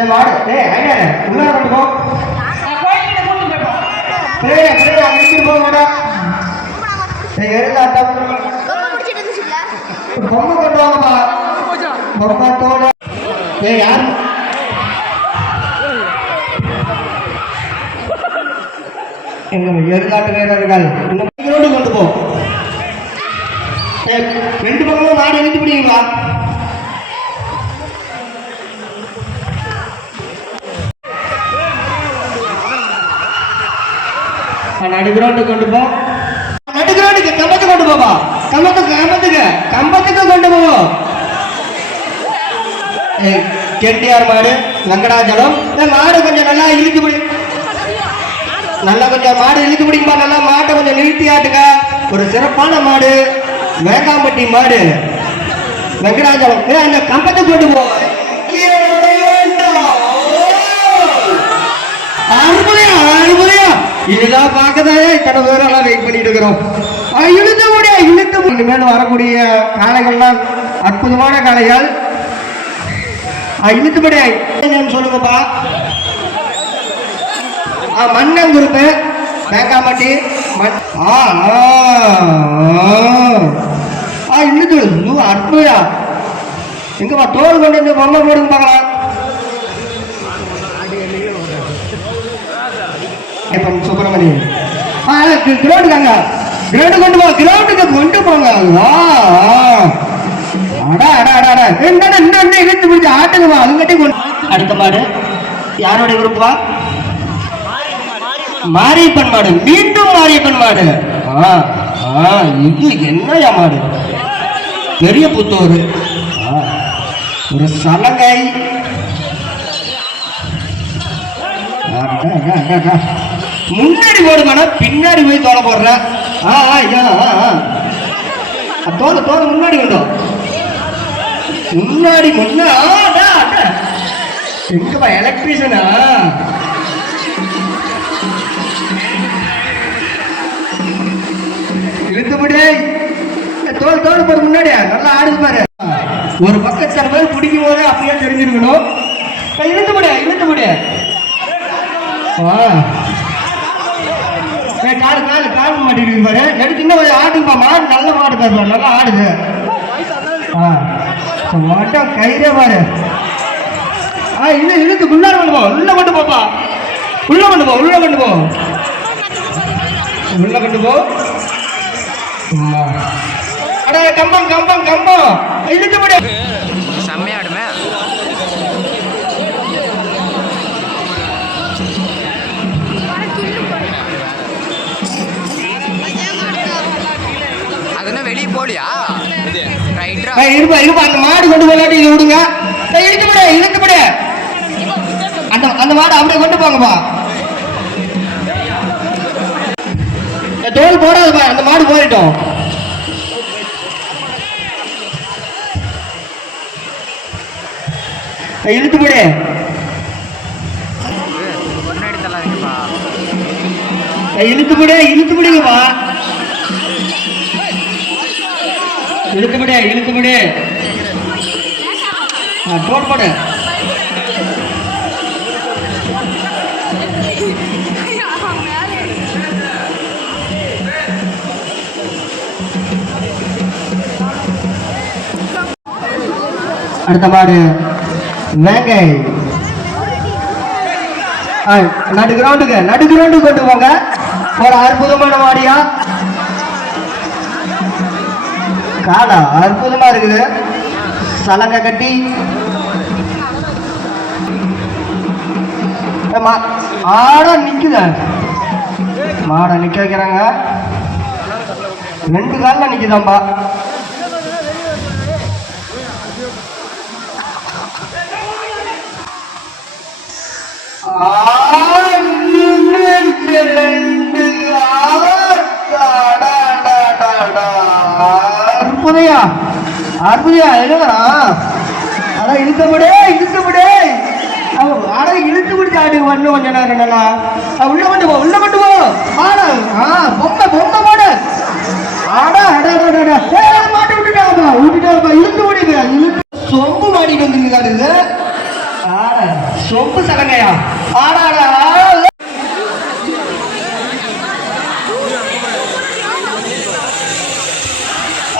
சரி மாடு ஐயா உள்ள கொண்டு போ போக மாட்டோம் எருதாட்டம் பொம்மை கொண்டு வாங்கப்பா பொம்மை தோடு யார் எங்க எருதாட்டு வீரர்கள் இன்னும் கொண்டு போ ரெண்டு பக்கமும் மாடு எழுதி பிடிங்களா நடுகிரௌண்டு கொண்டு போ நடுகிரௌண்டுக்கு கம்பத்து கொண்டு போவா கம்பத்துக்கு கொண்டு போவோம் கெட்டியார் மாடு வெங்கடாச்சலம் மாடு கொஞ்சம் நல்லா இழுத்து பிடி நல்லா கொஞ்சம் மாடு இழுத்து பிடிக்குமா நல்லா மாட்டை கொஞ்சம் நிறுத்தி ஆட்டுங்க ஒரு சிறப்பான மாடு வேங்காம்பட்டி மாடு வெங்கடாச்சலம் அந்த கம்பத்துக்கு கொண்டு போ இதுதான் பார்க்கதாயே இத்தனை பேரெல்லாம் வெயிட் பண்ணிட்டு இருக்கிறோம் இழுத்து மேலும் வரக்கூடிய காளைகள்லாம் அற்புதமான காளைகள் இழுத்துபடியா சொல்லுங்கப்பா மன்னங்குருப்பு வேங்காம்பட்டி இழுத்து அற்புதா எங்கப்பா தோல் கொண்டு வந்து பொம்மை போடுங்க பார்க்கலாம் சுப்பிரமணியம் கிரௌண்டுக்காங்க கிரௌண்டுக்கு கொண்டு போங்க இழுத்து பிடிச்ச ஆட்டுங்கப்பா அதுங்கட்டி அடுத்த மாடு யாரோட குரூப்பா மாரியப்பன் மாடு மீண்டும் மாரியப்பன் மாடு இது என்னையா மாடு பெரிய புத்தூர் ஒரு சலங்கை முன்னாடி போடுமானா பின்னாடி போய் தோலை போடுற தோலை முன்னாடி கொண்டோம் முன்னாடி எங்கப்பா எலக்ட்ரீஷனா இழுத்துபடி தோல் போடு முன்னாடியா நல்லா ஆடுது பாரு ஒரு பக்கம் சில பேர் பிடிக்கும் போது அப்படியே தெரிஞ்சிருக்கணும் இழுத்துபடி கால் மாட்டிருக்கு பாரு எடுத்து இன்னும் கொஞ்சம் ஆடுப்பா மாடு நல்ல மாடு பாரு நல்லா ஆடுது மாட்டம் கயிறே பாரு இழுத்து உள்ளார கொண்டு போ உள்ள கொண்டு போப்பா உள்ள கொண்டு போ அட கம்பம் இழுத்து போடு செம்மையாடுமே வெளியே போலியா இருப்பா அந்த மாடு கொண்டு போலாட்டி விடுங்க இழுத்துப்படு அந்த மாடு அப்படியே கொண்டு போங்கப்பா தோல் போடாதுப்பா அந்த மாடு போயிட்டோம் இழுத்துப்படு இழுத்துப்படுங்கப்பா இழுத்துப்படு போடு அடுத்த மாடு வேங்கை நடு கிரவுண்டுக்கு கொண்டு போங்க ஒரு அற்புதமான மாடியா காலா அற்புதமா இருக்குது சலங்கை கட்டி ஆடா நிக்குத மாடை நிக்க வைக்கிறாங்க ரெண்டு காலில் நிக்குதாம்பா அற்புதையா எழுதுறா அதான் இழுத்தபடி இழுத்து பிடிச்சாடு வரணும் கொஞ்ச நேரம் நல்லா உள்ள கொண்டு போ ஆடா பொம்மை போடு ஆடா மாட்டு விட்டுட்டாப்பா இழுத்து முடியுது சொம்பு மாடிட்டு வந்துருக்காரு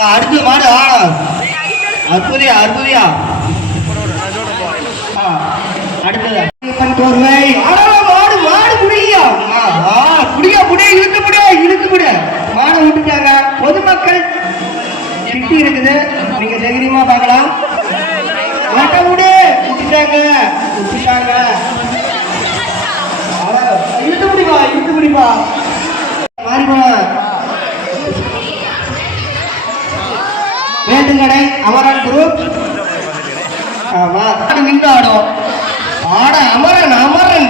அடுத்து மாடு அற்புதியா அற்புதியா. அடுத்தது மாடு மாடு குடியா குடியா குடியா இழுத்து முடியா இழுத்து முடிய மாடை விட்டுட்டாங்க. பொதுமக்கள் திட்டி இருக்குது, நீங்க தைரியமா பார்க்கலாம். மாட்டை விடு விட்டுட்டாங்க விட்டுட்டாங்க. இழுத்து முடிப்பா இழுத்து முடிப்பா மாறிப்பா. வேண்டுங்கடை அமரன் குரூப் ஆடும் ஆட அமரன் அமரன்.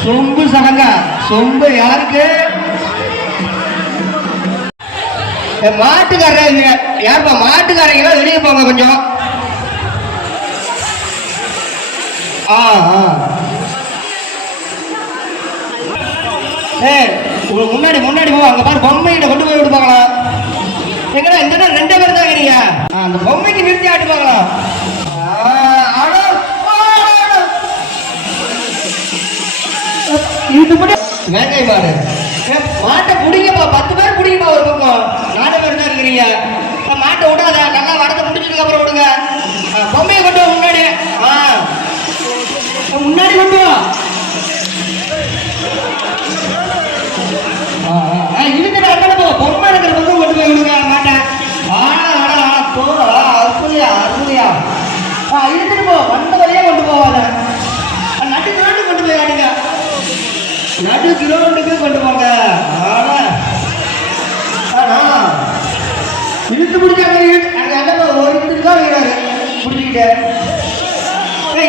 சொம்பு சடங்கா சொம்பு யாருக்கு? மாட்டுக்காரங்க யாருப்பா? மாட்டுக்காரங்க வெளியே போங்க கொஞ்சம். முன்னாடி முன்னாடி போ. அங்க பாரு பொம்மைகிட்ட கொண்டு போய் விடுப்பாங்களா? எங்கடா இந்த 2 பேர் தான் நீங்க. அந்த பொம்மைக்கு நிறுத்தி ஆட்டுப்பாங்களா? வேங்கை மாடு மாட்டை பிடிங்கப்பா. 10 பேர் பிடிங்கப்பா. ஒரு பக்கம் 4 பேர் தான் இருக்கிறீங்க. மாட்டை விடாத, நல்லா வடத்தை முடிச்சதுக்கு அப்புறம் விடுங்க. பொம்மையை கொண்டு வா முன்னாடி. முன்னாடி கொண்டு வா. இருக்கிற அண்ணா பொம்மை இருக்கிற பக்கம் கொண்டு போய் விடுங்க மாட்டேன். அற்புதியா அற்புதியா. இழுத்துட்டு போ. வந்த வழியா கொண்டு போவாத. நடு கிரௌண்டு கொண்டு போய் ஆடுங்க. நடு கிரௌண்டுக்கு கொண்டு போங்க. இழுத்து பிடிச்சாங்க. அங்க அண்ணா ஒரு இழுத்துட்டு தான் இருக்கிறாரு பிடிச்சிக்கிட்டு.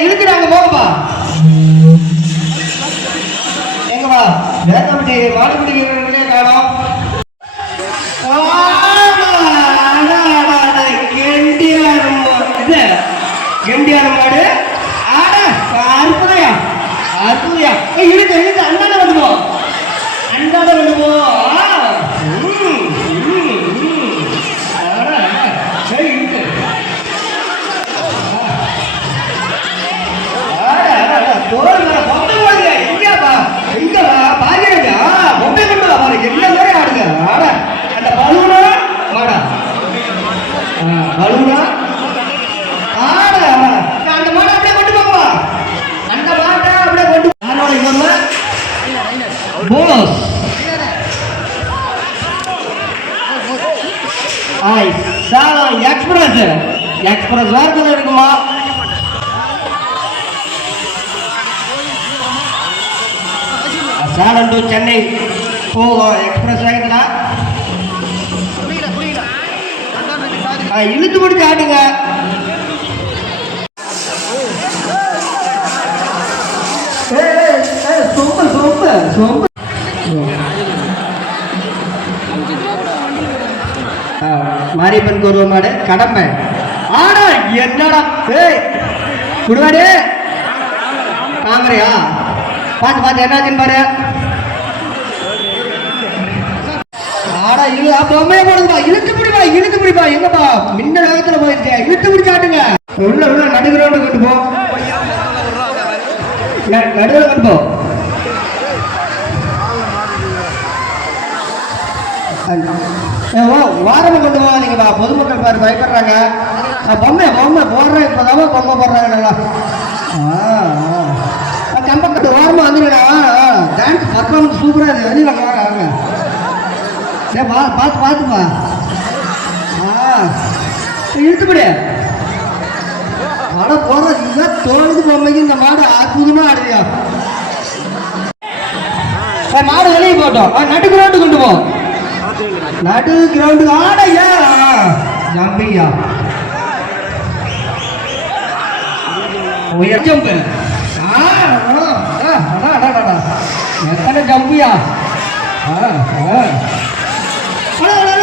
இழுத்துட்டாங்க போங்கப்பா. எங்கப்பா வேதப்பட்டி மாடு பிடிக்கிறவர்களே காணோம். கெண்டியார மாடு அற்புதையா அற்புதையா. இழுத்து இழுத்து அண்ணாட வந்துடுவோம். அண்ணாட வந்துடுவோம். அந்த பலூனா மாடா பலூனா ஆட அந்த மாடை அப்படியே கொண்டு போவா. அந்த மாட்டை அப்படியே கொண்டு போஸ் எக்ஸ்பிரஸ் எக்ஸ்பிரஸ் வாரத்தில் இருக்குமா? சேலம் டு சென்னை போகும் எக்ஸ்பிரஸ் வாங்கிட்டா. இழுத்து பிடிச்சி ஆட்டுங்க. சொம்பு சொம்பு சொம்பு. மாரியப்பன் கோருவ மாடு கடம்பை ஆடா. என்னடா குடுவாடு தாமரையா? பார்த்து பார்த்து என்னாச்சுன்னு பாரு. ஆடா பொம்மையை போடுங்கப்பா. இழுத்து பிடிப்பா இழுத்து பிடிப்பா. எங்கப்பா மின்ன வேகத்துல போயிடுச்சு. இழுத்து பிடிச்சாட்டுங்க. உள்ள உள்ள நடுகிறோண்டு கொண்டு போ. நடுவில் கொண்டு போ. வாரமா கொண்டு போவாதீங்கப்பா. பொதுமக்கள் பாரு பயப்படுறாங்க. பொம்மை பொம்மை போடுறேன். இப்போதான் பொம்மை போடுறாங்க. நல்லா கம்பக்கட்டு ஓரமா வந்துடுடா. டான்ஸ் பர்ஃபார்மன்ஸ் சூப்பராக இருக்குது. வெளியில் வாங்க. பார்த்து பார்த்துப்பா. இழுத்துப்படி. மாடை போடுற இதுதான் தோணுது. பொம்மைக்கு இந்த மாடு அற்புதமாக ஆடுறியா. மாடு வெளியே போட்டோம். நடு கிரௌண்டு கொண்டு போ. நடு கிரௌண்டு ஆடையா ஜம்பியா உயர் ஜம்பு. எத்தனை ஜம்பியா.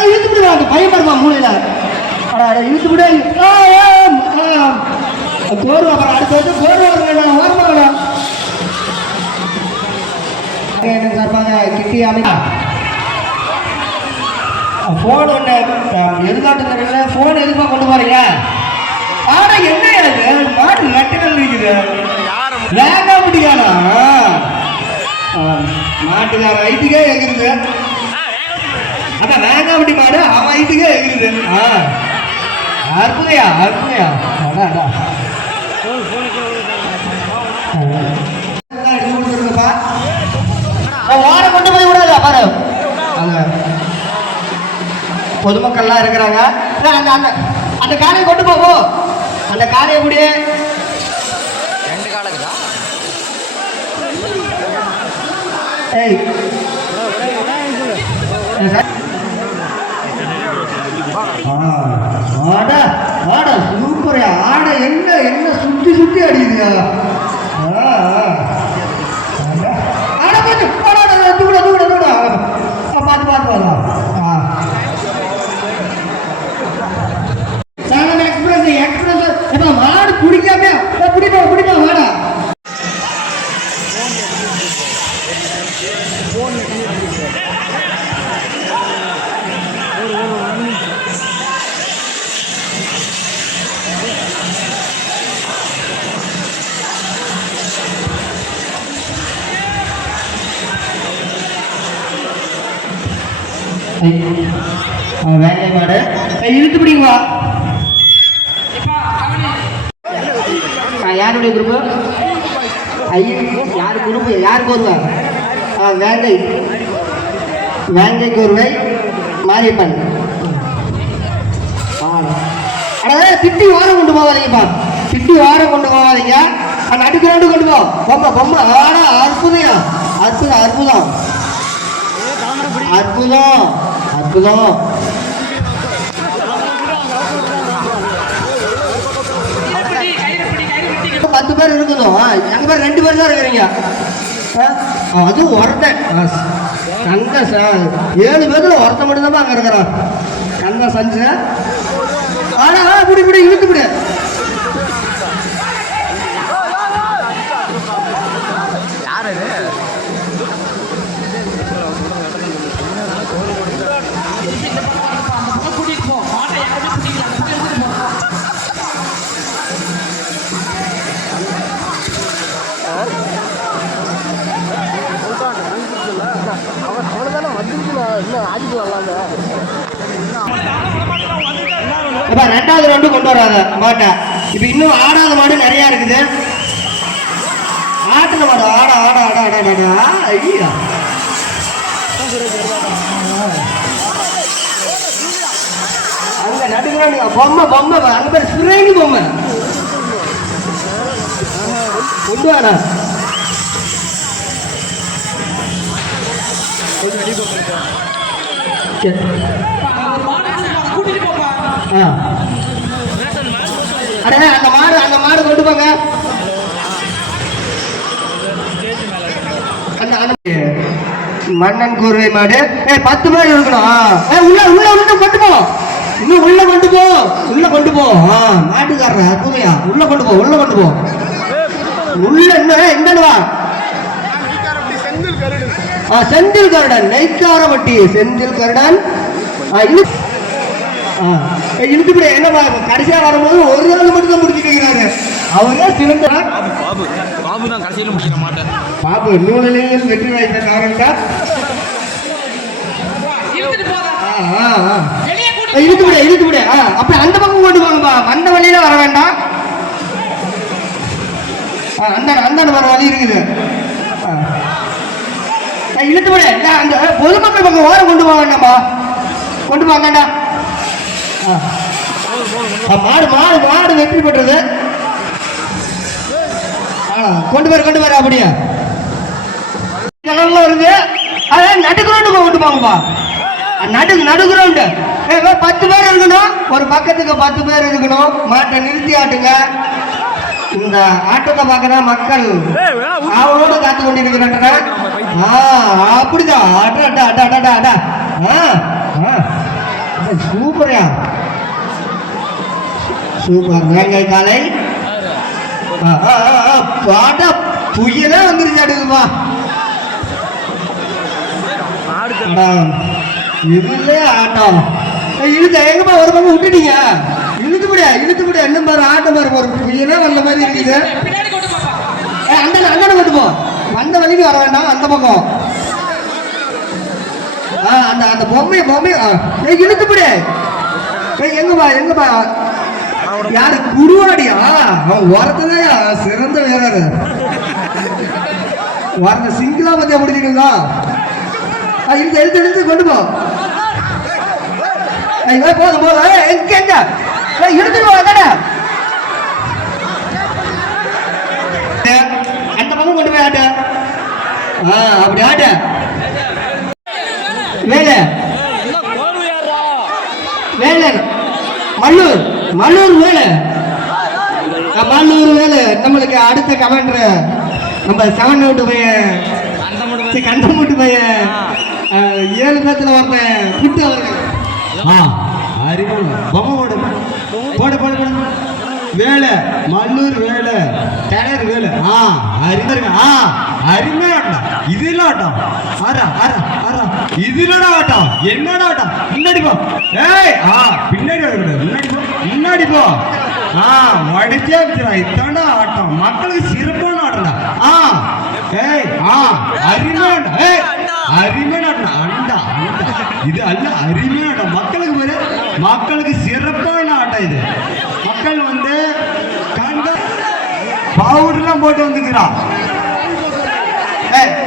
இழுத்து விடுவா. அந்த பையன் பாருமா மூலையில இழுத்து விட போடுவா. அப்புறம் அடுத்து வந்து போடுவாங்க. ஓரமாக சார்பாக கிட்டி அமைப்பா. ஃபோன் ஒன்று எதிர்காட்டு தெரியல. ஃபோன் எதுக்காக கொண்டு போறீங்க? ஆனா என்ன எனக்கு மாடு நட்டுகள் இருக்குது. வேக முடியாதா? மாட்டுக்கார வயிற்றுக்கே எங்கிருக்கு. அதான் வேங்காவட்டி மாடு அவன் ஹைட்டுக்கே எகிருது. அற்புதையா அற்புதையா. அடா அடா எடுத்து கொடுத்துருங்கப்பா. வார கொண்டு போய் விடாதா பாரு. அங்க பொதுமக்கள்லாம் இருக்கிறாங்க. அந்த அந்த அந்த காரையை கொண்டு போவோம். அந்த காரையை முடிய 2 காலுக்குதா? ஏய் ஆடா ஆடா சூப்பரா ஆடை என்ன என்ன சுத்தி சுத்தி அடிக்குது. ஆடா பார்த்து தூட தூட தூட பார்த்து பார்த்து வரலாம். எக்ஸ்பிரஸ் எக்ஸ்பிரஸ் மாடு பிடிக்காம பிடிப்பா பிடிப்பா மாடா. வேங்கை மாடு இழுத்து பிடிங்களா? யாருடைய குரூப்பு? யார் குரூப்பு? யாருக்கு வருவாங்க? வேங்கை வேங்கை கோர்வை மாரியப்பன். அதாவது திட்டி வாரம் கொண்டு போவாதீங்கப்பா. திட்டி வாரம் கொண்டு போவாதீங்க. அந்த அடுக்கிறாண்டு கொண்டு போ. பொம்மை பொம்மை ஆனா அற்புதம் அற்புதம் அற்புதம் அற்புதம் அற்புதம். 10 பேர் இருக்கணும். எங்க பேர் 2 பேர் தான் இருக்கிறீங்க. அதுவும் ஒருத்தன் கந்த 7 பேர்ல ஒருத்த மட்டும் தான் அங்க இருக்கிறான். கந்த சஞ்சு ஆனா பிடி பிடி இழுத்து பிடி. இப்ப 2வது ரவுண்டு கொண்டு வராத மாட்டை. இப்ப இன்னும் ஆடாத மாடு நிறைய இருக்குது. ஆட்டுன மாடு ஆட ஆட ஆட ஆட ஆடா. ஐயா அங்க நடுக்கிறானுங்க பொம்மை பொம்மை. அங்க பேர் சிறைங்க பொம்மை கொண்டு வாடா. அந்த மாடு கொண்டு போங்க. மன்னன் கூர்வை மாடு 10 பேர் இருக்கணும். உள்ள உள்ள உள்ள கொண்டு போ. இன்னும் உள்ள கொண்டு போ. உள்ள கொண்டு போ. மாட்டுக்காரர் அற்புதையா. உள்ள கொண்டு போ. உள்ள கொண்டு போ. உள்ள என்ன வா. செந்தில் கருடன் நெய்க்காரவட்டி செந்தில் கருடன் இழுத்துப்படி. என்ன கடைசியா வரும்போது ஒரு நாள் மட்டும் தான் முடிச்சுக்கிறாரு. அவரே சிறந்த பாபு தான் கடைசியில் முடிக்க மாட்டேன். பாபு நூலிலேயும் வெற்றி வாய்ந்த காரணம் இழுத்துப்படி இழுத்துப்படி. அப்ப அந்த பக்கம் கொண்டு போங்கப்பா. வந்த வழியில வர வேண்டாம். அந்த வர வழி இருக்குது. இழுத்துப்படி. அந்த பொதுமக்கள் பக்கம் ஓரம் கொண்டு போக வேண்டாம்பா. கொண்டு போங்கண்டா. மாடு மாடு மாடு வெற்றி பெற்றது. கொண்டு வர அப்படியா வருது. அதான் நடுக்கிறோண்டு கொண்டு போங்கப்பா. நடுக்கிறோண்டு 10 பேர் இருக்கணும். ஒரு பக்கத்துக்கு 10 பேர் இருக்கணும். மாட்டை நிறுத்தி ஆட்டுங்க. இந்த ஆட்டத்தை பார்க்கற மக்கள் அவனோடு காத்து கொண்டிருக்கிறாங்க. அப்படிதான் அட்டா அட்டா அட்டா அட்டா அட்டா. சூப்பர்யா சூப்பர். வேங்கை காலை பாட்டா புயலே வந்துருச்சு. அடுக்குப்பா இதுல ஆட்டம் இழுத்த எங்கப்பா ஒரு பக்கம் விட்டுட்டீங்க. இழுத்துப்படியா என்ன பாரு ஆட்டம் பாரு. ஒரு புயலே வந்த மாதிரி இருக்குது. அண்ணனை கொண்டு போ. வந்த வழிக்கு வர வேண்டாம். அந்த பக்கம் அந்த அந்த பொம்மை இழுத்துப்படி. எங்கப்பா யாரு குருவாடியா? அவன் வரதுலையா சிறந்த வீரர். வரத சிங்கிளா பத்தியா முடிச்சிருக்கீங்களா? இழுத்து கொண்டு போ. போதும் எங்க இழுத்துட்டு அந்த பக்கம் கொண்டு போய் ஆட்ட. அப்படி ஆட்ட. வேலை மல்லூர் வேலை நம்மளுக்கு அடுத்த கமெண்டர் நம்ம 7 அவுட் பையன் கண்டமுட்டு பையன் 7 பேத்துல வரேன் புட்டு அவர்கள். போட வேலை மல்லூர் வேலை டேலர் வேலை அருமையா இதுல ஆட்டம் இதுலடா ஆட்டம் என்னடா ஆட்டம். முன்னாடி போ. முன்னாடி போ. மடிச்சே வச்சுடா. இதாண்டா ஆட்டம். மக்களுக்கு சிறப்பான ஆட்டம்டா. அருமையான அண்டா இது அல்ல அருமையான ஆட்டம். மக்களுக்கு சிறப்பான ஆட்டம் இது. மக்கள் வந்து பவுடர்லாம் போட்டு வந்துக்கிறான்.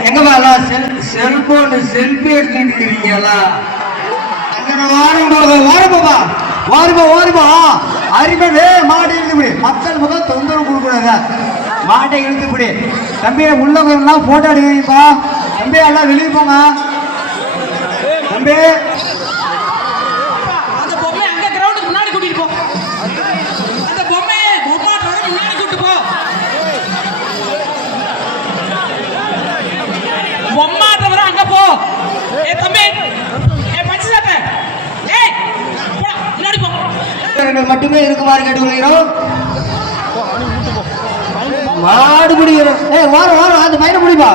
எங்கப்பா செல்போன் செல்ஃபி எடுத்துட்டு இருக்கீங்களா? வாருப்பா அருமை மாட்டை இழுத்துப்படி. மக்கள் முகம் தொந்தரவு கொடுக்கூடாது. மாட்டை இழுத்துப்படி. தம்பி உள்ளவங்கெல்லாம் போட்டோ எடுப்பா. தம்பி எல்லாம் வெளியே போங்க. தம்பி மட்டுமே இருக்குமாறு கேட்டுக்கொள்கிறோம். மாடு முடிகிறோம். வாரம் அந்த பையனை முடிப்பா.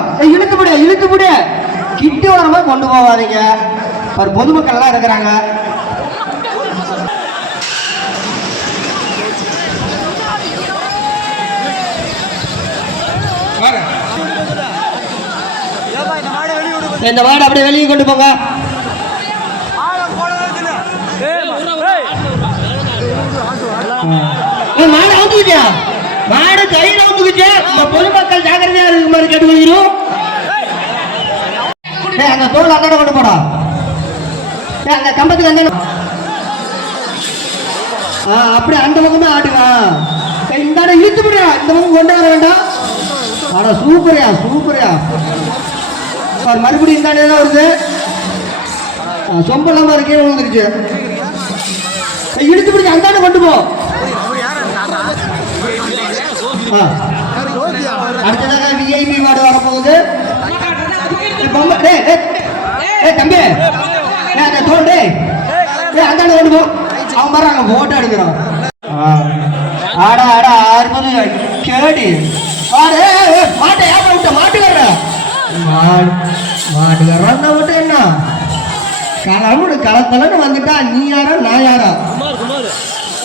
இழுத்து முடி கிட்டு வரமா கொண்டு போவாதீங்க. ஒரு பொதுமக்கள் எல்லாம் இருக்கிறாங்க. இந்த மாடு அப்படியே வெளியே கொண்டு போங்க. மாடு அவுந்துக்கிட்டியா? மாடு கையில் அவுந்துக்கிச்சு. பொதுமக்கள் ஜாக்கிரதையா இருக்குமாறு கேட்டுக்கொள்கிறோம். அந்த தோல் அந்தாட கொண்டு போடா. அந்த கம்பத்துக்கு அந்த அப்படி அந்த பக்கம் தான் ஆட்டுங்க. இந்த இழுத்து முடியா? இந்த பக்கம் கொண்டு வர வேண்டாம். ஆனா சூப்பரியா மறுபடியும் இந்த தான் வருது. சொம்பெல்லாம் இருக்கே விழுந்துருச்சு. இழுத்து பிடிச்சி அந்தாண்ட கொண்டு போ. அடுத்ததாக விஐபி மாடு வரப்போகுது. தம்பி தோல் அந்தாண்ட கொண்டு போ. அவன் பாரு அங்க போட்டோ எடுக்கிறான். ஆடா அற்புதம் கேடி. மாட்டை ஏப்ப விட்ட மாட்டுக்கார விட்டு என்ன களத்தலன்னு வந்துட்டா. நீ யாரா நான் யாரா?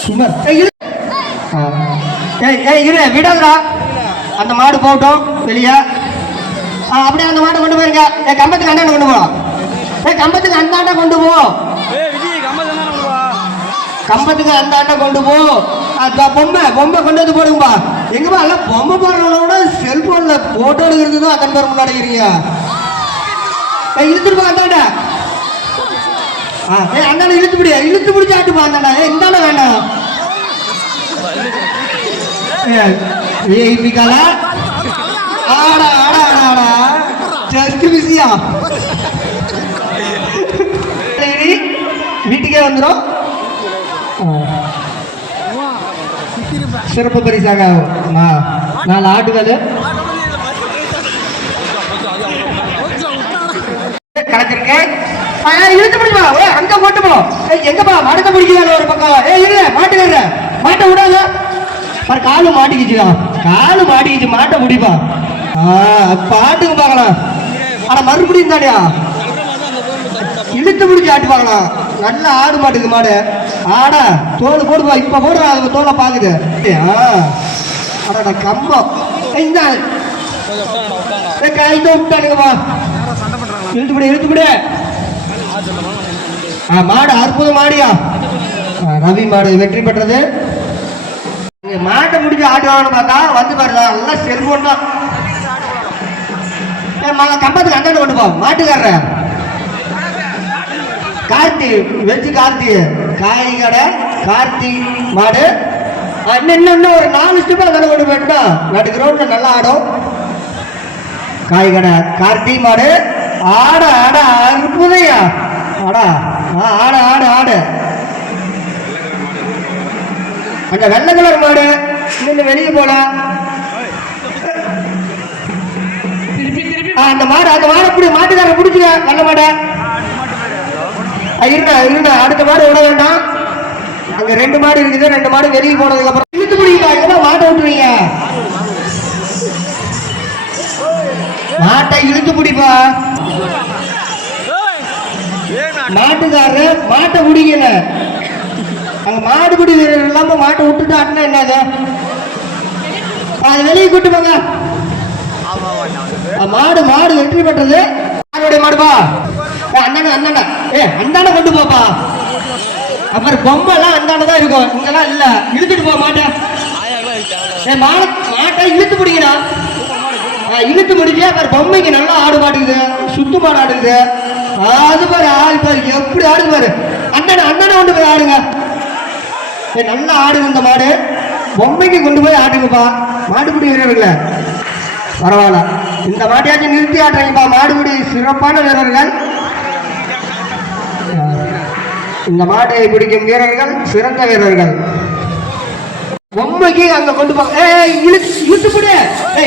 சுமார் விடாதா. அந்த மாடு போகட்டும் வெளியே. அப்படியே அந்த மாட்டை கொண்டு போயிருங்க. கம்பத்துக்கு அந்தாண்ட கொண்டு போ. கம்பத்துக்கு அந்தாண்ட கொண்டு போ. கம்பத்துக்கு அந்தாண்ட கொண்டு போ. பொம்மை கொண்டு வந்து போடுங்கப்பா. எங்கப்பா எல்லாம் பொம்மை போடுறவங்களோட செல்போன்ல போட்டோ எடுக்கிறது தான் அத்தனை பேர் முன்னாடி இருக்கிறீங்க. இழுத்துட்டு போ அந்தாண்ட. அந்தாண்ட இழுத்து பிடிச்சி ஆட்டுப்பா. அந்தாண்ட இந்தாண்ட வேண்டாம். விஐபிக்காலா ஆடா ஜஸ்ட் பிஸியா. வீட்டுக்கே வந்துடும். சிறப்பு பரிசாக 4 ஆட்டுகள் கலத்திருக்கேன். இழுத்து பிடிப்பா. அங்க போட்டு போ. எங்கப்பா மடக்க பிடிக்கிறாங்க ஒரு பக்கம். மாட்டுக்கார மாட்டை விடாத. காலு மாட்டிக்கிச்சு மாட்டை முடிப்பா. பாட்டுக்கு பார்க்கலாம். ஆனா மறுபடியும் தாடியா இழுத்து பிடிச்சி ஆட்டு பார்க்கலாம். நல்ல ஆடு மாட்டுக்கு மாடு. ஆடா தோல் போடுவா. இப்ப போடுறா. அது தோலை பாக்குது. கம்பம் இந்த விட்டானுங்கப்பா. இழுத்து பிடி மாடு அற்புதம் மாடியா. ரவி மாடு வெற்றி பெற்றது. மாட்டை முடிச்சு ஆடுவாங்கன்னு பார்த்தா வந்து பாருதா எல்லாம் செல்வம் தான். கம்பத்துக்கு அண்ணன் கொண்டு போ மாட்டுக்காரர கார்த்தி வெச்சு கார்த்தி காய் கடை கார்த்தி மாடு இன்னும் ஒரு 4 ஸ்டெப் அதனை கொண்டு போயிட்டா நாட்டு கிரௌண்ட்ல நல்லா ஆடும். காய் கடை கார்த்தி மாடு ஆட ஆட அற்புதையா ஆடா ஆடு ஆடு ஆடு. அந்த வெள்ளை கலர் மாடு இன்னும் வெளியே போல. அந்த மாடு அப்படி மாட்டுக்கார பிடிச்சுக்க வெள்ள மாடை இருடா அடுத்த மாடு விட வேண்டாம். அங்க 2 மாடு இருக்குது. 2 மாடு வெளியே போனதுக்கு அப்புறம் இழுத்து பிடிக்கா மாட்டை விட்டுருவீங்க. மாட்டை இழுத்து பிடிப்பா மாட்டுக்காரரு மாட்டை பிடிக்கல. அங்க மாடு பிடி வீரர் இல்லாம மாட்டை விட்டுட்டு ஆட்டினா என்னது அது வெளியே கூட்டு போங்க. மாடு வெற்றி பெற்றது. யாருடைய மாடுபா அந்தாண்ட கொண்டு போப்பா. அப்புறம் பொம்மைலாம் அந்தாண்டதான் இருக்கும் இங்கெல்லாம் இல்ல. இழுத்துட்டு போ மாட்டை. மாட்டை இழுத்து பிடிக்கடா. இழுத்து முடிச்சு அப்புறம் பொம்மைக்கு நல்லா ஆடு மாட்டுக்குது. சுத்து மாடு ஆடுக்குது. அது பாரு ஆடு பாரு எப்படி ஆடுது பாரு. அந்தாண்ட கொண்டு போய் ஆடுங்க. நல்லா ஆடுது இந்த மாடு. பொம்மைக்கு கொண்டு போய் ஆடுங்கப்பா மாடுபிடி வீரர்கள. பரவாயில்ல இந்த மாட்டியாச்சும் நிறுத்தி ஆட்டுறீங்கப்பா. மாடுபிடி சிறப்பான வீரர்கள். இந்த மாட்டை பிடிக்கும் வீரர்கள் சிறந்த வீரர்கள். பொம்மைக்கு அங்க கொண்டு போ. இழுத்துப்படி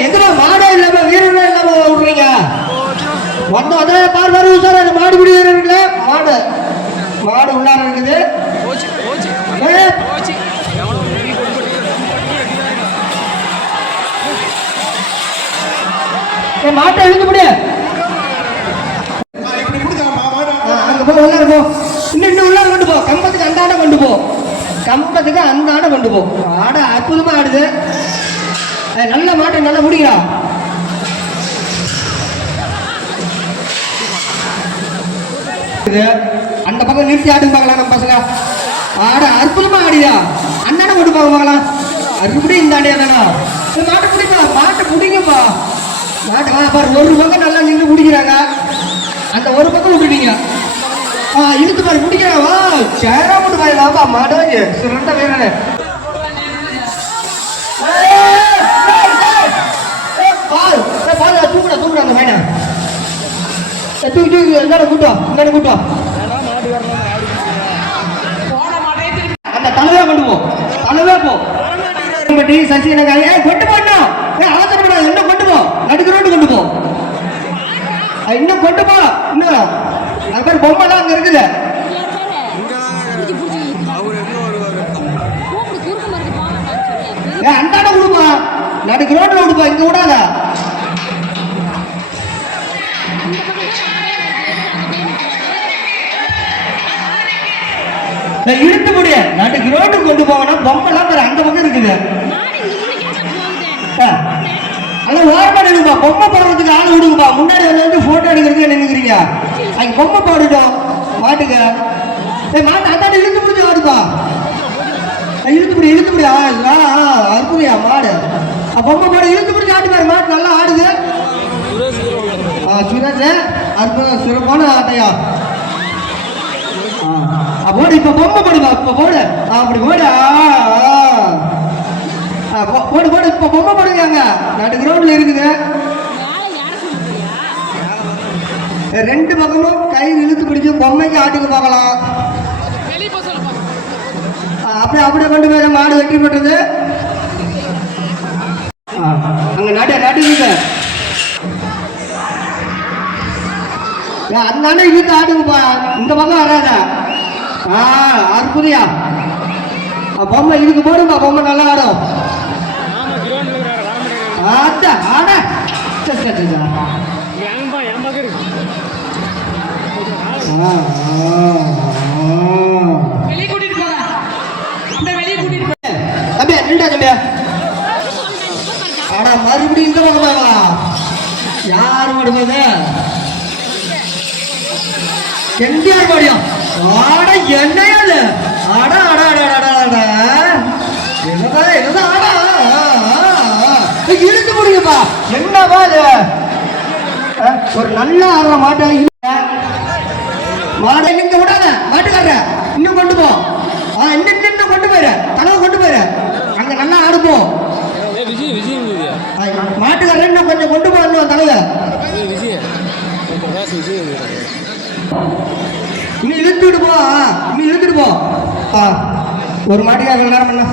எங்க மாடே இல்லாம வீரர்கள் இல்லாம விடுறீங்க. வந்த பாரு சார் மாடுபிடி வீரர்கள். மாடு உள்ளார இருக்குது. மாட்டை இழுத்து முடி. அங்க போ உள்ளார போ. இன்னும் உள்ளார கொண்டு போ. கம்பத்துக்கு அந்தாண்ட கொண்டு போ. கம்பத்துக்கு அந்தாண்ட கொண்டு போ. ஆட அற்புதமா ஆடுது. நல்ல மாட்டை நல்லா முடிக்கிறா. அந்த பக்கம் நிறுத்தி ஆடுங்க பார்க்கலாம். நம்ம பசங்க ஆட அற்புதமா ஆடியா. அண்ணாட கொண்டு போக பார்க்கலாம். அறுபடியும் இந்த ஆடியா தானா மாட்டை பிடிப்பா. மாட்டை பிடிங்கப்பா. மாட்டு பாரு ஒரு பக்கம் நல்லா நின்று பிடிக்கிறாங்க. அந்த ஒரு பக்கம் விட்டுட்டீங்க. இழுத்து பாரு பிடிக்கிறாவா. சேரா மட்டும் பாய் வாப்பா மாடு சிறந்த வீரர். தூக்குடா அந்த பையனை தூக்கி என்னோட கூட்டம் அந்த தலைவா கொண்டு போ. தலைவா போ சசி எனக்கு கொண்டு போடணும். அவசரப்படாது. இன்னும் கொண்டு போ. நடுக்கு ரோடு கொண்டு போ. இன்னும் கொண்டு போ. இன்னும் அது மாதிரி பொம்மைலாம் அங்க இருக்குது. அந்தாண்ட கொடுப்பா. நடுக்கு ரோட்ல விடுப்பா. இங்க விடாத. இழுத்து முடிய நடுக்கு ரோட்டுக்கு கொண்டு போகணும். பொம்மைலாம் அந்த பக்கம் இருக்குது. அதான் ஓரமாக நினைப்பா. பொம்மை போடுறதுக்கு ஆள் விடுங்கப்பா. முன்னாடி வந்து போட்டோ எடுக்கிறதுக்கு நின்றுக்கிறீங்க. அங்க பொம்மை போட்டுட்டோம் மாட்டுக்கு. மாட்டு அந்தாண்ட இழுத்து முடிஞ்சு ஆடுப்பா. இழுத்து முடி அற்புதையா மாடு. பொம்மை போட இழுத்து முடிஞ்சு ஆட்டுப்பாரு. மாட்டு நல்லா ஆடுது. சுரேஷ் அற்புதம் சிறப்பான ஆட்டையா. போடு இப்ப பொம்மை போடுவா. இப்ப போடு அப்படி போடு. போடு இப்ப பொம்மை போடுங்க. நடு கிரௌண்ட்ல இருக்குது. 2 பக்கமும் கை இழுத்து பிடிச்சு பொம்மைக்கு ஆட்டுக்கு பார்க்கலாம். அப்படியே கொண்டு போய் மாடு வெற்றி பெற்றது. அங்க நடுங்க. அதனால இழுத்து ஆடுங்கப்பா. இந்த பக்கம் வராத. அற்புதையா பொம்மை இதுக்கு போடுங்க. பொம்மை நல்லா ஆடும். ஆட மறுபடியும் இந்த பக்கமா யாரு விடுவது. எம்ஜிஆர் மாடியா? ஆட என்னையா இல்ல? அட அட அட அட அட என்னதான் என்னதான் ஆடா இழுத்து முடியுப்பா. என்னவா இது? ஒரு நல்ல ஆடுற மாட்டை மாடை இங்க விடாத மாட்டுக்கார இன்னும் கொண்டு போ. இன்னும் கொண்டு போயிரு, தலைவை கொண்டு போயிரு, அங்க நல்லா ஆடுப்போம். மாட்டுக்கார இன்னும் கொஞ்சம் கொண்டு போடணும் தலைவை. இன்னும் இழுத்துட்டு போ, இன்னும் இழுத்துட்டு போ. ஒரு மாட்டுக்கார நேரம் பண்ண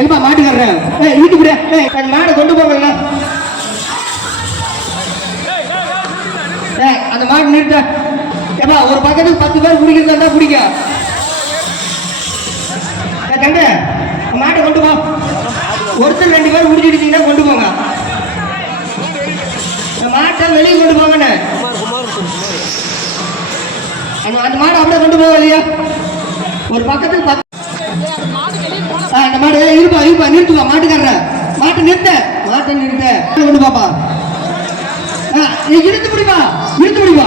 எங்கப்பா மாட்டுக்காரன் வீட்டுக்கு மாடை கொண்டு போவீங்களா? அந்த மாடு நிறுத்த. ஏப்பா ஒரு பக்கத்துக்கு 10 பேர் பிடிக்கிறதா பிடிக்க கண்டு மாட்டை கொண்டு போ. ஒருத்தர் 2 பேர் பிடிச்சிட்டீங்கன்னா கொண்டு போங்க. மாட்டை வெளியே கொண்டு போங்கண்ணே. அந்த மாடை அப்படியே கொண்டு போக இல்லையா? ஒரு பக்கத்துக்கு 10. அந்த மாடு இருப்பா இருப்பா நிறுத்துவா மாட்டுக்காரர. மாட்டை நிறுத்த, மாட்டை நிறுத்த கொண்டு பாப்பா. இழுத்து முடிப்பா, இழுத்து முடிப்பா.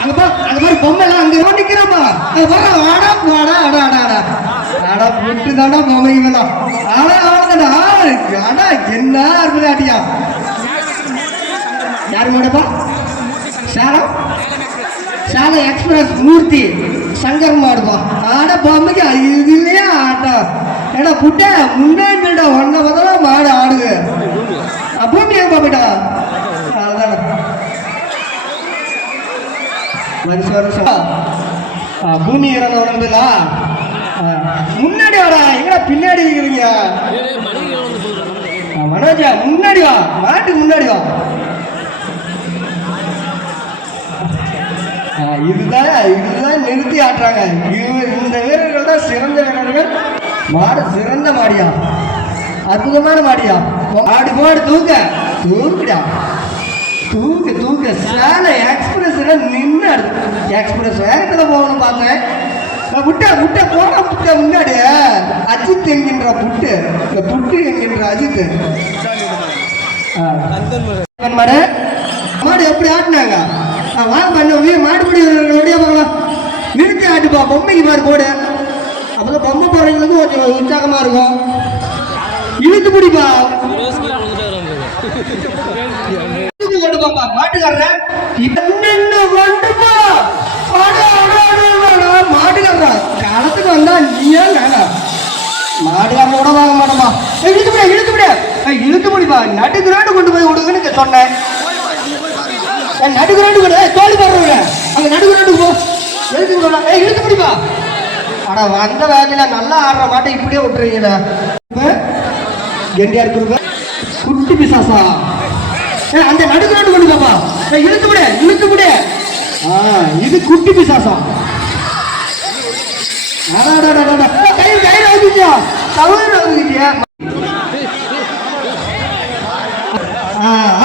அங்க பா, அங்க பாரு பொம்மை எல்லாம் அங்க நிக்கிறப்பா. வாடா வாடா அடா அடா அடா அடா புட்டு தாடா பொம்மை இவெல்லாம். ஆடா ஆடா அடா என்ன இருக்குது ஆட்டியா? யாரு மாடப்பா? சேலம் சேலம் எக்ஸ்பிரஸ் மூர்த்தி சங்கர் மாடுப்பா. ஆட பொம்மைக்கு இதுலயே ஆட்டம். ஏடா புட்ட முன்னாடிடா ஒன்ன பதிலா மாடு ஆடுது. பூமி எங்க போயிட்டா? அதான் வருஷம் வருஷம் பூமி இறந்த உடம்புலா முன்னாடி வாடா. எங்கடா பின்னாடி இருக்கிறீங்க? மனோஜா முன்னாடி வா, மாட்டுக்கு முன்னாடி வா. இதுதான் இதுதான் நிறுத்தி ஆட்டுறாங்க. இந்த வீரர்கள் தான் சிறந்த வீரர்கள். மாடு சிறந்த மாடியா, அற்புதமான மாடியா. மாடு மாடு தூக்க தூக்குடா, தூக்கு தூக்க. சேலை எக்ஸ்பிரஸ் நின்று எக்ஸ்பிரஸ் வேகத்துல போகணும் பார்த்தேன். முட்டை முட்டை போன முட்டை முன்னாடி அஜித் என்கின்ற புட்டு, இந்த புட்டு என்கின்ற அஜித் மாடு. மாடு எப்படி ஆட்டினாங்க? வாங்க பண்ண மாடுபடி ரெடியா பார்க்கலாம். நிறுத்தி ஆட்டுப்பா. பொம்மைக்கு மாதிரி போடு. அப்பதான் பொம்மை போறவங்களுக்கு கொஞ்சம் உற்சாகமா இருக்கும். இழுத்து பிடிப்பா, கொண்டு போப்பா மாட்டுக்காரர. மாட்டுக்காரா காலத்துக்கு வந்தா நீயே வேணாம். மாட்டுக்காரனோட வாங்க மாட்டோமா? இழுத்து விட இழுத்து விட இழுத்து முடிப்பா. நடுக்குறாண்டு கொண்டு போய் விடுங்கன்னு சொன்னேன். நடுக்குறாண்டு கூட தோழி போடுறவங்க அங்க நடுக்குறாண்டுக்கு போ. எதுக்கு சொன்னா இழுத்து முடிப்பா. ஆனா வந்த வேலையில நல்லா ஆடுற மாட்டை இப்படியே விட்டுறீங்களா? கெண்டியா இருக்கு குட்டி பிசாசா. அந்த நடுக்குறாண்டு கொண்டு போப்பா. இழுத்து விட இழுத்து விட. இது குட்டி பிசாசா. கயிறு கயிறு வந்துச்சியா? தவறு வந்துச்சியா?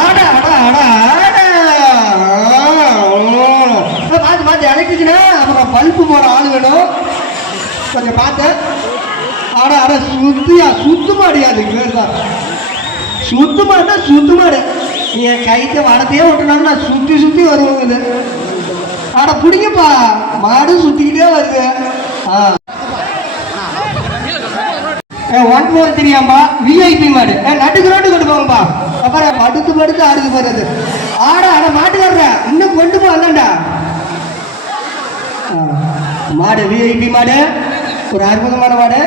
ஆடா ஆடா ஆடா ஆடா மாத்தி மாத்தி அழைக்குச்சுன்னா அப்புறம் பல்ப்பு போற ஆள் வேணும். கொஞ்சம் பார்த்து ஆடா ஆடா சுத்தியா சுத்து மாடியாது. சுத்து மாட்டா சுத்து மாடு. நீ கைத்த வடத்தையே விட்டுனா சுத்தி சுத்தி வருவாங்க. ஆட பிடிங்கப்பா. மாடு சுத்திக்கிட்டே வருது. 143 விஐபி மாடு. நடுக்குறாண்டு கொண்டு போங்கப்பா. அப்புறம் படுத்து படுத்து ஆடுது போறது. ஆட ஆட மாட்டுக்காரர இன்னும் கொண்டு போகலாம்டா. மாடு விஐபி மாடு, ஒரு அற்புதமான மாடு.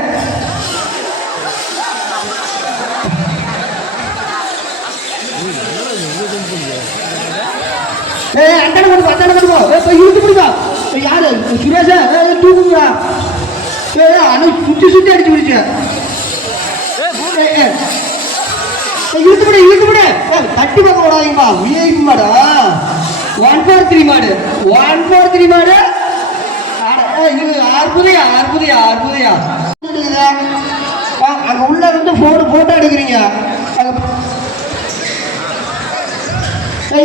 அண்ணனை கொண்டு போ, அண்ணனை கொண்டு போ. இழுத்து பிடிப்பா. யாரு சுரேஷா? தூக்குங்களா? அண்ணா சுத்தி சுத்தி அடிச்சு பிடிச்சு. இழுத்து விட இழுத்து விட. தட்டி பார்க்க விடாதீங்கப்பா. விஐபி மாடா 143 மாடு. 143 மாடு. அற்புதையா அற்புதையா அற்புதையா. அங்க உள்ள இருந்து போட்டோ எடுக்கிறீங்க.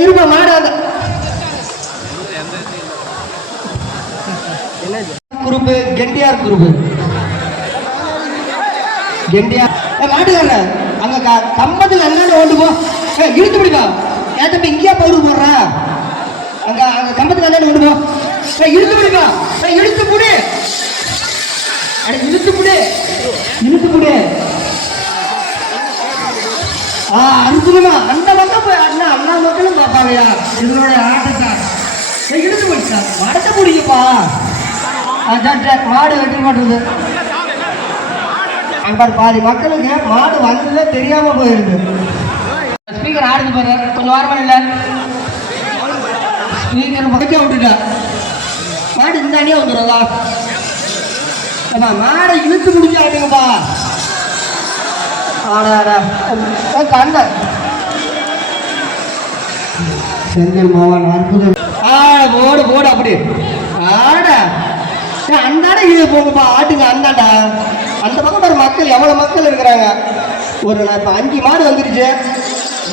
இருப்பா மாடு. அந்த குரூப் கெண்டியார் குரூப். கெண்டியார் மாட்டுக்காரர் அங்க கம்பத்துக்கு அண்ணன் கொண்டு போ. இழுத்து முடிப்பா ஏன் தம்பி இங்கேயா பவுடர் போடுறா அங்க அங்க கம்பத்துக்கு அந்த கொண்டு போ இழுத்து முடிப்பா இழுத்து முடி அட இழுத்து முடி இழுத்து முடி அற்புதமா அந்த பக்கம் போய் அண்ணா எல்லா மக்களும் பார்ப்பாங்கயா இதனோட ஆட்டத்தை இழுத்து முடிச்சா மடக்க முடியுப்பா மாடு வெட்டி மாட்டுறது அங்க பாதி மக்களுக்கு மாடு வந்ததே தெரியாம போயிருக்கு ஸ்பீக்கர் ஆடுது பாரு கொஞ்சம் வாரமாக இல்லை ஸ்பீக்கர் பக்கத்தே விட்டுட்டா மாடு இந்தாண்டியே வந்துடுறதா மாடை இழுத்து முடிஞ்சு ஆட்டுங்கப்பா ஆடா கண்ட செந்தில் மோகன் அற்புதம் போடு போடு அப்படி ஆடா அந்தாடா இது போங்கப்பா ஆட்டுங்க அந்தாண்டா அந்த பக்கம் ஒரு மக்கள் எவ்வளவு மக்கள் இருக்கிறாங்க ஒரு நான் இப்போ 5 மாடு வந்துருச்சு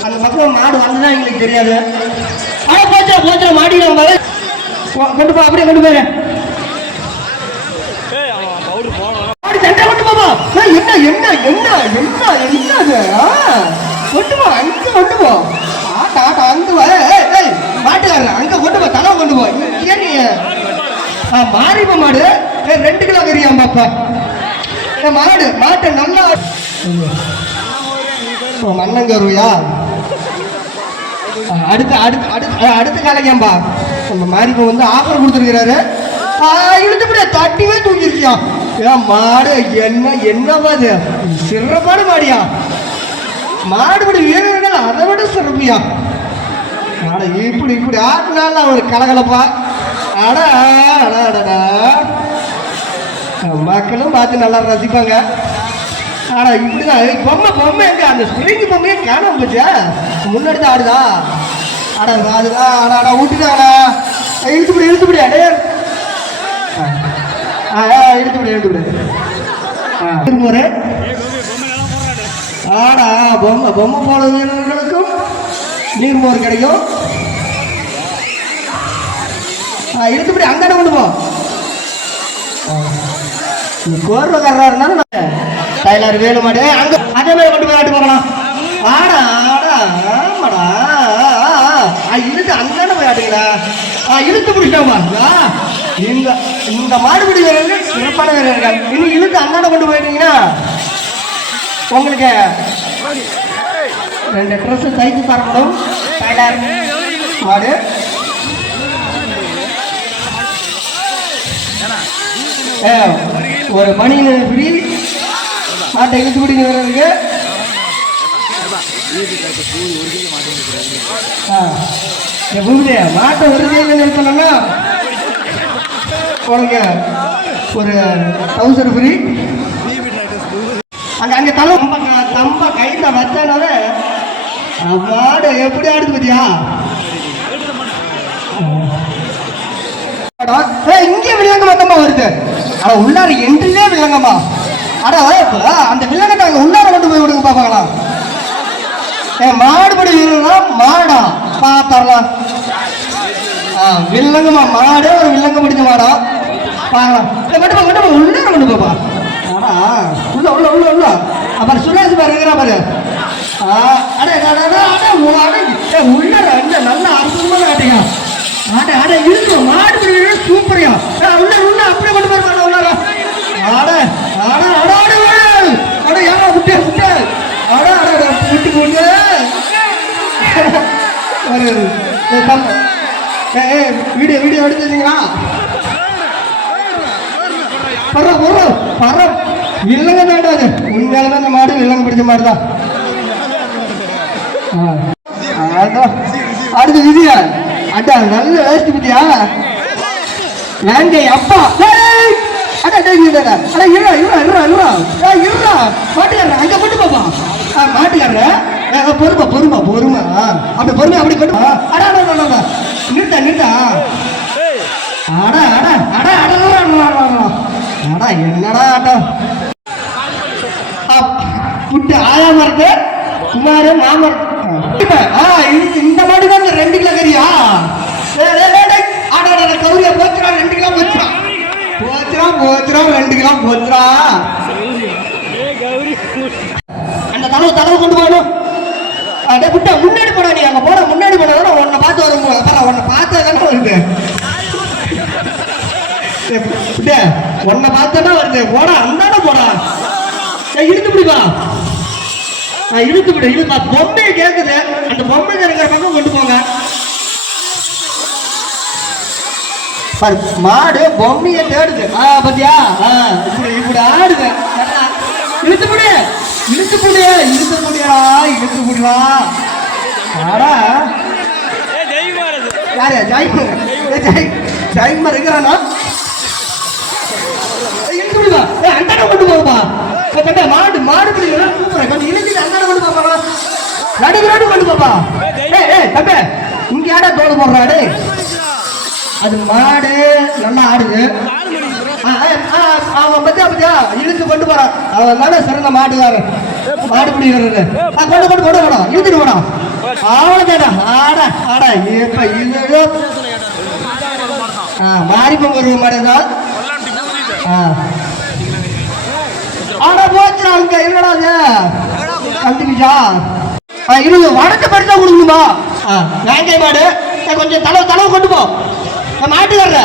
அந்த பக்கம் மாடு வந்துதான் எங்களுக்கு தெரியாது போச்சா போச்சா மாடியில் கொண்டு போ அப்படியே கொண்டு போயிரு மாடி சண்டை கொண்டு போப்பா என்ன என்ன என்ன என்ன என்ன கொண்டு போ அங்க கொண்டு போ ஆட்டா ஆட்டா அங்க மாட்டுக்காரன் அங்க கொண்டு போ தலை கொண்டு போ ஏன் நீ மாறிப்ப மாடு 2 கிலோ கறியாம் பாப்பா மாடு மாட்டை நல்லா மண்ணங்கருவியா அடுத்த அடுத்த அடுத்த அடுத்த காலைக்காம்பா நம்ம மாரிப்ப வந்து ஆஃபர் கொடுத்துருக்கிறாரு இழுத்துப்படியா தட்டிவே தூக்கிருக்கியா ஏன் மாடு என்ன என்னவா அது சிறப்பான மாடியா மாடுபடி வீரர்கள் அதை விட சிறப்பியா ஆட இப்படி இப்படி ஆட்டினால அவனுக்கு கலகலப்பா அடா அடா அடடா மக்களும் பார்த்து நல்லா ரசிப்பாங்க ஆடா இப்படிதான் பொம்மை பொம்மை எங்க அந்த ஸ்ப்ரிங் பொம்மையே காணாம போச்சா முன்னாடி தான் ஆடுதா ஆடா அதுதான் ஆடா ஆடா ஊட்டிட்டாடா இழுத்துப்படி இழுத்துப்படி அடே இழுத்துப்படி இழுத்துப்படி திரும்ப ஆடா பொம்மை பொம்மை போட வீரர்களுக்கும் நீர்மோர் கிடைக்கும் இழுத்துப்படி அங்காட கொண்டு போ கோர்வக்காரா இருந்தாலும் டைலர் வேணுமாடே அங்க அதே மாதிரி கொண்டு போய் ஆட்டு போகலாம் ஆடா ஆடா ஆமாடா இழுத்து அங்கான போய் ஆட்டுங்களா இழுத்து பிடிச்சிட்டோமா இந்த இந்த மாடுபிடி வீரர்கள் சிறப்பான வீரர்கள் இன்னும் இழுத்து அங்கான கொண்டு போயிட்டீங்கன்னா உங்களுக்கு 2 ட்ரெஸ் தைத்து தரப்படும் டைலர் மாடு ஒரு மணி இப்படி மாட்டை இழுத்து பிடிக்கிறவர்களுக்கு மாட்டை ஒரு கையில் நிறுத்தணும்னா உனக்கு ஒரு 1000 ஃப்ரீ அங்க அங்க தம்ப கையில வச்சானாவே மாடு எப்படி ஆடுது பத்தியா இங்கே வில்லங்கமா தம்பா வருது ஆனா உள்ளார என்ட்ரிலே வில்லங்கம்மா அடா அந்த வில்லங்கத்தை அங்க உள்ளார கொண்டு போய் விடுங்க பாப்பாங்களா மாடுபடி வீரர்களா மாடா பாத்தரலாம் வில்லங்கம்மா மாடு ஒரு வில்லங்க பிடிச்ச மாடா பாக்கலாம் மட்டும் உள்ளார கொண்டு போப்பா ஆனா உள்ள உள்ள உள்ள உள்ள அப்புறம் சுரேஷ் பாரு இருக்கிறா பாரு உள்ளார நல்லா அற்புதமான காட்டுங்க ஆட ஆட இருக்கு மாடு சூப்பரியா உள்ள உள்ள அப்படியே கொண்டு போய் உள்ளார ஆட ஆட ஆட ஆட ஆட யாரா விட்டு விட்டு ஆட ஆட விட்டு போட்டு வீடியோ வீடியோ எடுத்துட்டீங்களா வில்லங்க தாண்டாது உண்மையால தான் இந்த மாடு வில்லங்க பிடிச்ச மாடு தான் அடுத்த விதியா அடா நல்ல வேஸ்ட் பத்தியா வேங்க அப்பா மாட்டுக்காரன் அங்க கொண்டு பாப்பா மாட்டுக்காரன் பொறுமா பொறுமா பொறுமா அப்படி பொறுமை அப்படி கொண்டு அடா நிறுத்தா நிறுத்தா அடா அடா அடா அடா அடா என்னடா ஆட்டம் புட்டு ஆயாம இருக்கு குமாரு மாமர் இந்த மாடு தான் 2 கிலோ கறியா கௌரியா போச்சுரா 2 கிலோ போச்சுரா போச்சுரா போச்சுரா 2 கிலோ போச்சுரா அந்த தளவு தளவு கொண்டு போகணும் அடே குட்டா முன்னாடி போடா, நீ அங்க போட முன்னாடி போனா உன்னை பார்த்து வரும். உன்னை பார்த்தா தானே வருது. குட்டா உன்னை பார்த்தா வருது. போடா அந்தானே போடா. இழுத்து பிடிப்பா, இழுத்து விடு. இழுப்பா, பொம்மையை கேட்குது. அந்த பொம்மை இருக்கிற பக்கம் கொண்டு போங்க. மாடு பொம்மையை தேடுது. பத்தியா இப்படி ஆடுது. இழுத்து முடி, இழுத்து முடி, இழுத்து முடியா, இழுத்து முடிவா. ஆடா யாரு ஜெயமர் இருக்கிறானா? இழுத்து முடிவா. அண்டான கொண்டு போப்பா. மாடு மாடு பிடிக்கிறா. கொஞ்சம் இழுத்து அண்டான கொண்டு போப்பா. நடுக்கு நடு கொண்டு போப்பா. தம்பி இங்க ஆடா தோடு போடுறாடு. அது மாடு நல்லா ஆடுது. அவன் பத்தியா இழுத்து கொண்டு போறான். அவன் தானே சிறந்த மாடுகாரன். மாடு பிடிக்கிறது கொண்டு கொண்டு கொண்டு போடான். இழுத்துட்டு போடான். அவ்வளோதாடா. ஆடா ஆடா இப்ப இது மாரிப்பம் ஒரு மாடுதான். ஆனா போச்சு அங்க இல்லடா. கண்டுபிச்சா இருங்க. வடக்கு படுத்தா கொடுக்கணுமா? வேங்கை மாடு கொஞ்சம் தளவு கொண்டு போ. மாட்டுக்கார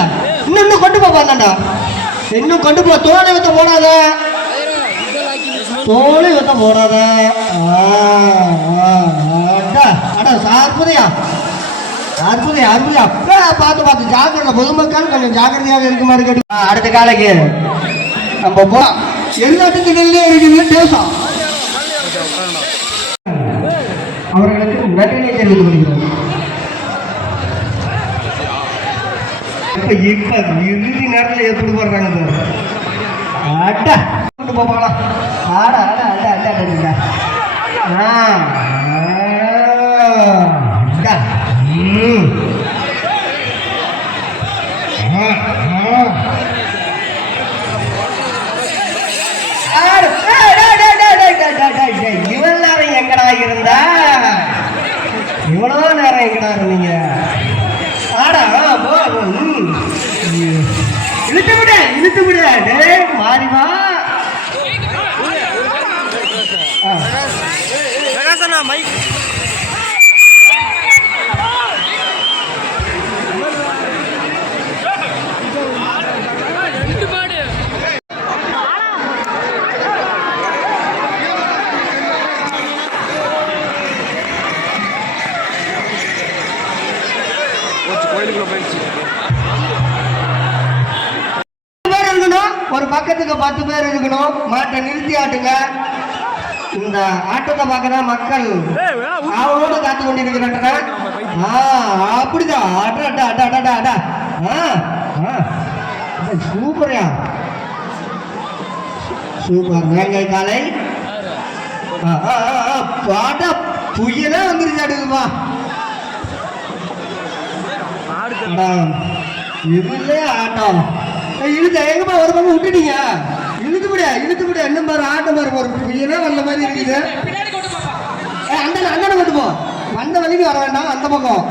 இன்னும் கொண்டு போப்பாண்டாண்டா. இன்னும் கொண்டு போ. தோலை வைத்த போடாத, தோலை வைத்த போடாத. அற்புதையா அற்புதையா அற்புதையா. பார்த்து பார்த்து ஜாக்கிரதை. பொதுமக்கள் கொஞ்சம் ஜாக்கிரதையாக இருக்குமாறு கேட்டு அடுத்த காலைக்கு நம்ம போ. எல்லாத்துக்கும் நெல்லே இருக்குது பேசும். அவர்களுக்கு நன்றியை தெரிவித்துக் கொள்கிறோம். இப்ப இறுதி நேரத்தில் எப்படி போடுறாங்க அட்டா கொண்டு போகலாம். ஆடா ஆடா அட்டா அட்டா அட்டா. இவ்வளவு நேரம் எங்கடா இருந்தா? இவ்வளவு நேரம் எங்கடா இருந்தீங்க? ஆடா இழுத்து விட இழுத்து விட. மாறிவா ஒரு பக்கத்துக்கு 10 பேர் இருக்கணும். மாட்டை நிறுத்தி ஆட்டுங்க. இந்த ஆட்டத்தை பார்க்கதான் மக்கள் அவளோடு காத்து கொண்டிருக்கிறேன். அப்படிதான் அட்டா அட்டா அட்டா அட்டா. சூப்பர்யா சூப்பர். வேங்கை காலை பாட்டா புயலே வந்துருச்சு. அடுக்குப்பா இதுல ஆட்டம் இழுத்த எங்கப்பா ஒரு பக்கம் விட்டுட்டீங்க. இழுத்து விட இன்னும் பாரு. ஆட்டம் பாரு. ஒரு புயலே வந்த மாதிரி இருக்குது. அண்ணனை கொண்டு போ. வந்த வழிக்கு வர வேண்டாம். அந்த பக்கம்